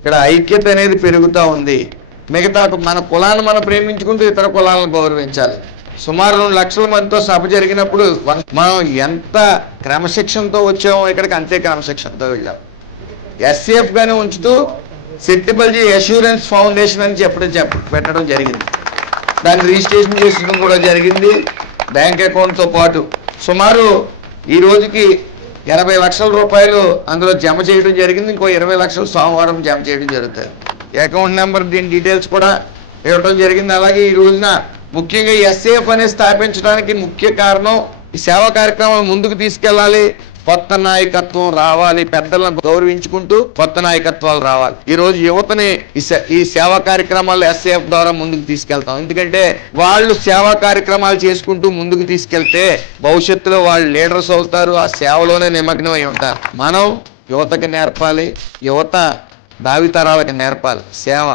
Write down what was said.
ఇక్కడ ఐక్యత అనేది పెరుగుతూ ఉంది. మిగతా మన కులాన్ని మనం ప్రేమించుకుంటూ ఇతర కులాలను గౌరవించాలి. సుమారు 2 లక్షల మందితో సభ జరిగినప్పుడు మనం ఎంత క్రమశిక్షణతో వచ్చామో ఇక్కడికి అంతే క్రమశిక్షణతో వెళ్ళాం. ఎస్సీఎఫ్ గానే ఉంచుతూ సెట్టిబల్జీ అష్యూరెన్స్ ఫౌండేషన్ అని పెట్టడం జరిగింది. దాన్ని రిజిస్ట్రేషన్ చేసుకోవడం కూడా జరిగింది. బ్యాంక్ అకౌంట్తో పాటు సుమారు ఈ రోజుకి 80 లక్షల రూపాయలు అందులో జమ చేయడం జరిగింది. ఇంకో 20 లక్షలు సోమవారం జమ చేయడం జరుగుతుంది. అకౌంట్ నెంబర్, దీని డీటెయిల్స్ కూడా ఇవ్వడం జరిగింది. అలాగే ఈ రోజున ముఖ్యంగా ఎస్ఏఎఫ్ అనేది స్థాపించడానికి ముఖ్య కారణం ఈ సేవా కార్యక్రమాలు ముందుకు తీసుకెళ్ళాలి, కొత్త నాయకత్వం రావాలి, పెద్దలను గౌరవించుకుంటూ కొత్త నాయకత్వాలు రావాలి. ఈ రోజు యువతని ఈ సేవా కార్యక్రమాలు ఎస్ఏఎఫ్ ద్వారా ముందుకు తీసుకెళ్తాం. ఎందుకంటే వాళ్ళు సేవా కార్యక్రమాలు చేసుకుంటూ ముందుకు తీసుకెళ్తే భవిష్యత్తులో వాళ్ళు లీడర్స్ అవుతారు, ఆ సేవలోనే నిమగ్నమై ఉంటారు. మనం యువతకి నేర్పాలి, యువత భావితరాలకి నేర్పాలి సేవ.